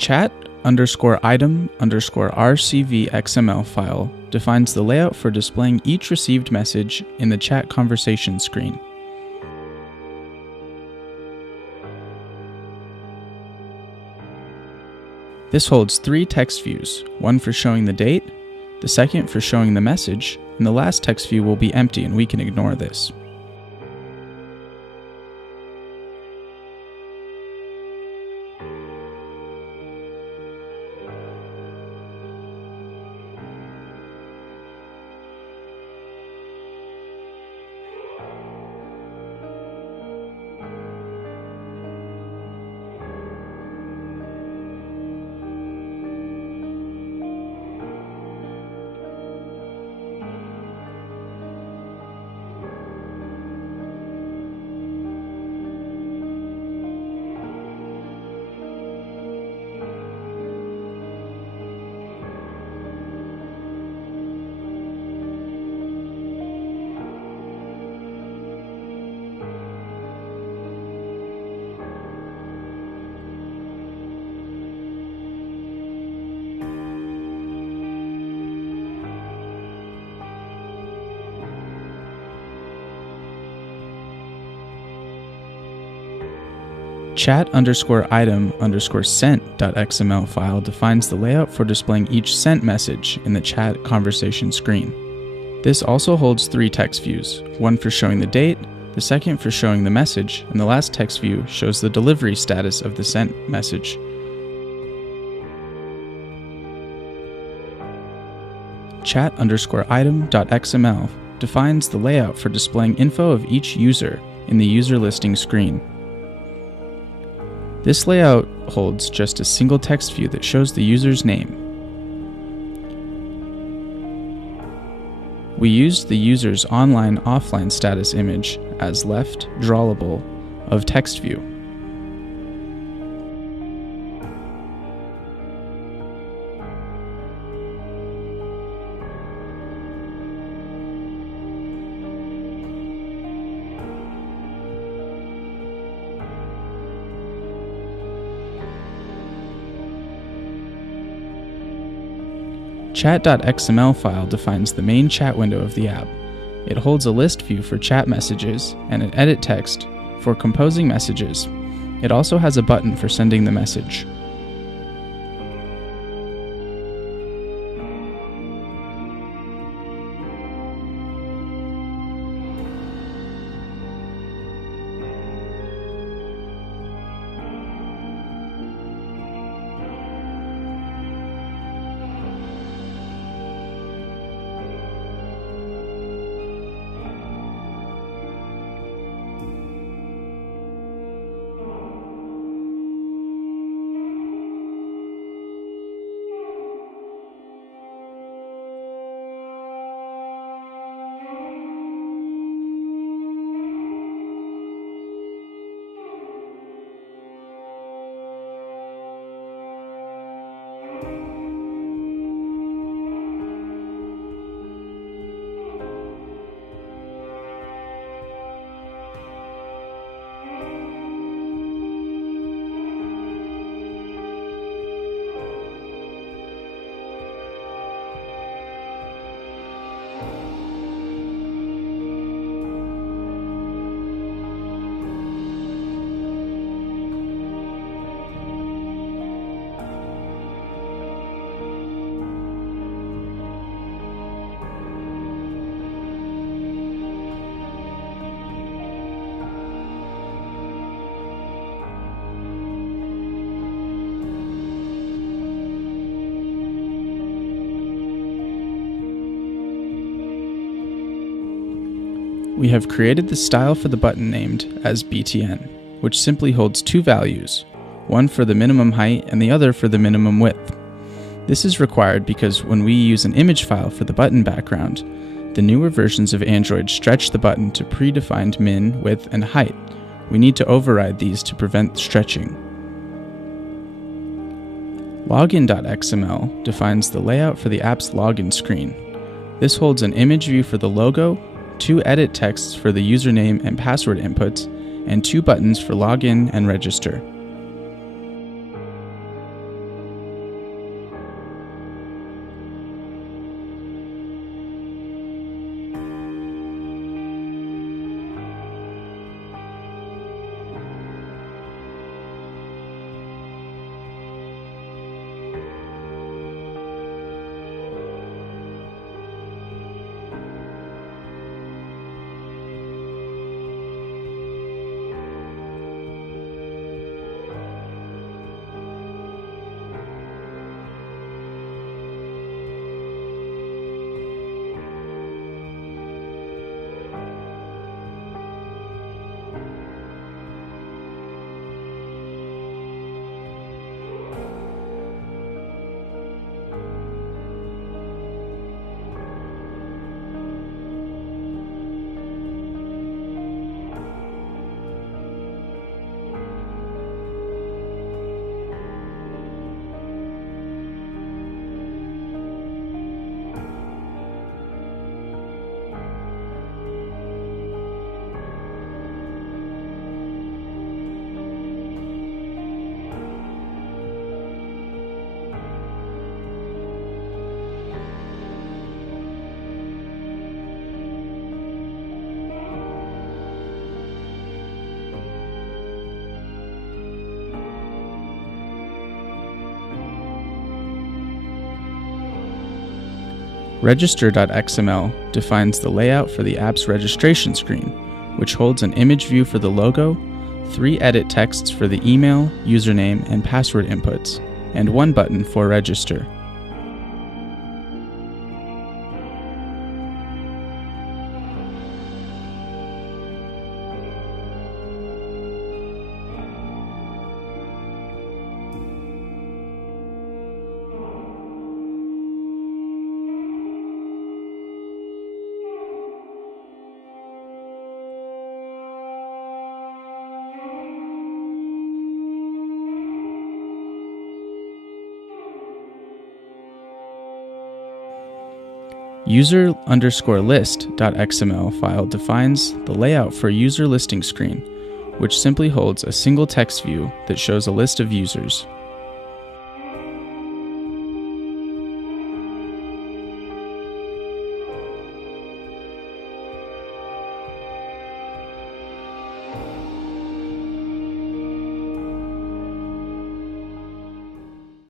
Chat_item_RCV_XML file defines the layout for displaying each received message in the chat conversation screen. This holds 3 text views, one for showing the date, the second for showing the message, and the last text view will be empty and we can ignore this. Chat_item_sent.xml file defines the layout for displaying each sent message in the chat conversation screen. This also holds 3 text views, one for showing the date, the second for showing the message, and the last text view shows the delivery status of the sent message. Chat_item.xml defines the layout for displaying info of each user in the user listing screen. This layout holds just a single text view that shows the user's name. We used the user's online/offline status image as left drawable of text view. Chat.xml file defines the main chat window of the app. It holds a list view for chat messages and an edit text for composing messages. It also has a button for sending the message. We have created the style for the button named as BTN, which simply holds 2 values, one for the minimum height and the other for the minimum width. This is required because when we use an image file for the button background, the newer versions of Android stretch the button to predefined min, width, and height. We need to override these to prevent stretching. Login.xml defines the layout for the app's login screen. This holds an image view for the logo, 2 edit texts for the username and password inputs, and 2 buttons for login and register. Register.xml defines the layout for the app's registration screen, which holds an image view for the logo, 3 edit texts for the email, username, and password inputs, and 1 button for register. User_list.xml file defines the layout for a user listing screen, which simply holds a single text view that shows a list of users.